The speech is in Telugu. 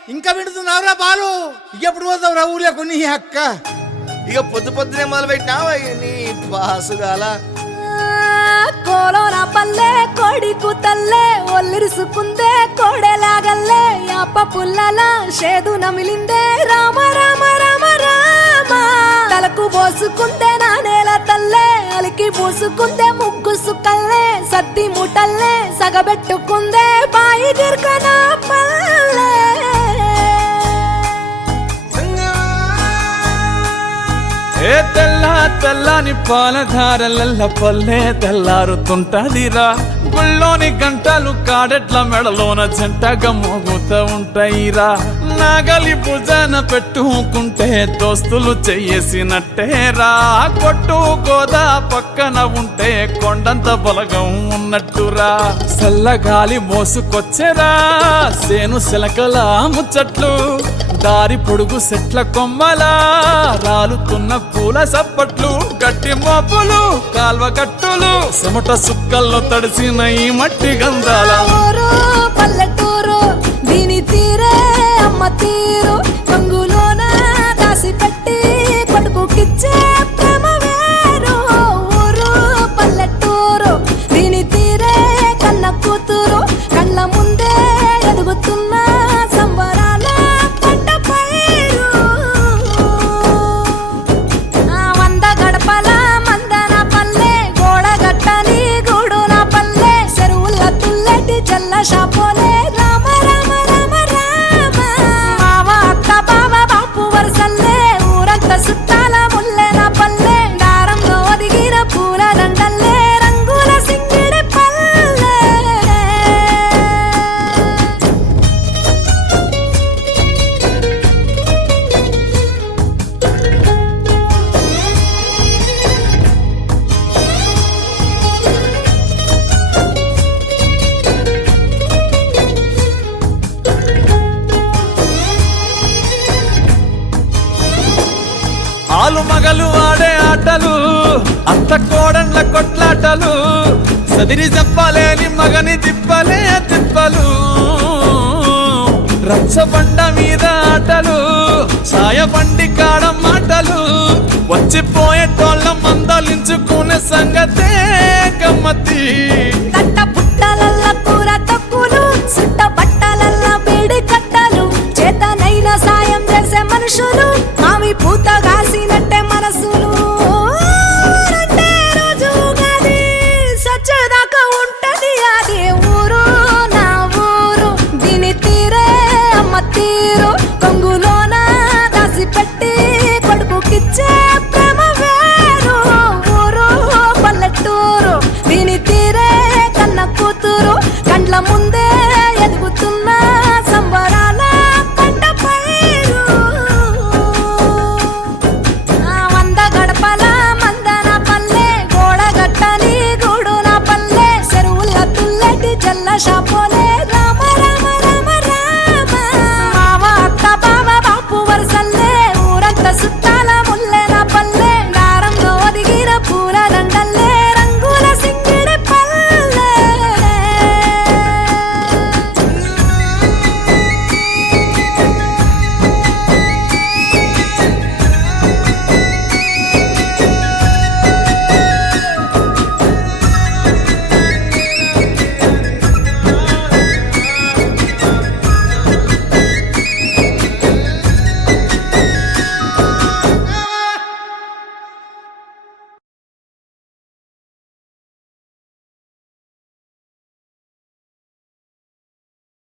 ఇంకా వింటున్నావురా బాలు? ఎప్పుడు పోతావురా ఊర్లో కొన్ని అక్క? ఇక పొద్దు పొద్దునే మొదలు పెట్టినావా నీ పాసుగాల? కోలోన పల్లె కోడి కూతల్లే ఒల్లిరుసుకుందే కోడెలాగల్లే యాప పుల్లల షేదు నమిలిందే రామ రామ రామ రామ తలకు పోసుకుందే నా నేల తల్లే అలికి పూసుకుందే ముగ్గు సుక్కల్లే సత్తి ముటల్లే సగబెట్టుకుందే బాయి గిర్కన పల్లె ఏ తెల్ల తెల్లని పాలధారలల్ల పల్లె తెల్లారుతుంటదిరా గుళ్ళోని గంటలు కాడెట్ల మెడలోన జంటగా మోగుతూ ఉంటాయిరా నాగలి భుజాన పెట్టుకుంటే దోస్తులు చెయ్యేసినట్టేరా కొట్టు గోదా పక్కన ఉంటే కొండంత బలగం ఉన్నట్టురా చల్లగాలి మోసుకొచ్చెరా సేను శిలకల ముచ్చట్లు దారి పొడుగు సెట్ల కొమ్మలా రాలుతున్న పూల సప్పట్లు గట్టి మోపులు కాల్వ కట్టులు చెమట సుక్కల్లో తడిసిన ఈ మట్టి గంధాల పల్లెటూరు దీని తీరే అమ్మ తీరు కంగులోన దాసి పెట్టి కొడుకుకిచ్చే ప్రేమ వేరు ఊరు పల్లెటూరు దీని తీరే కన్న కూతురు కళ్ళ ముందే ఎదుగుతున్న సంబరాల పంట పైరు వంద గడపల మందన పల్లె గోడ గట్టని గూడున పల్లె చెరువుల తుల్లటి జల్ల షాపోలే రామ రామ రామ రామ మావ అక్క బావ బాపు వరసల్లే ఊరంతా సుట్టాల ముల్లెన పల్లె దారంలో ఒదిగిన పూల దండల్లే రంగుల సింగిడి పల్లె ఆలు మగలు ఆడే ఆటలు అత్త కోడళ్ళ కొట్లాటలు సదిరి చెప్పలేని మగని తిప్పలే తిప్పలు రచ్చబండ మీద ఆటలు సాయబండి కాడ మాటలు వచ్చిపోయేటోళ్ళ మందలించుకునే సంగతే గమ్మతి తట్ట పుట్టలల్ల కూర తక్కులు సుట్ట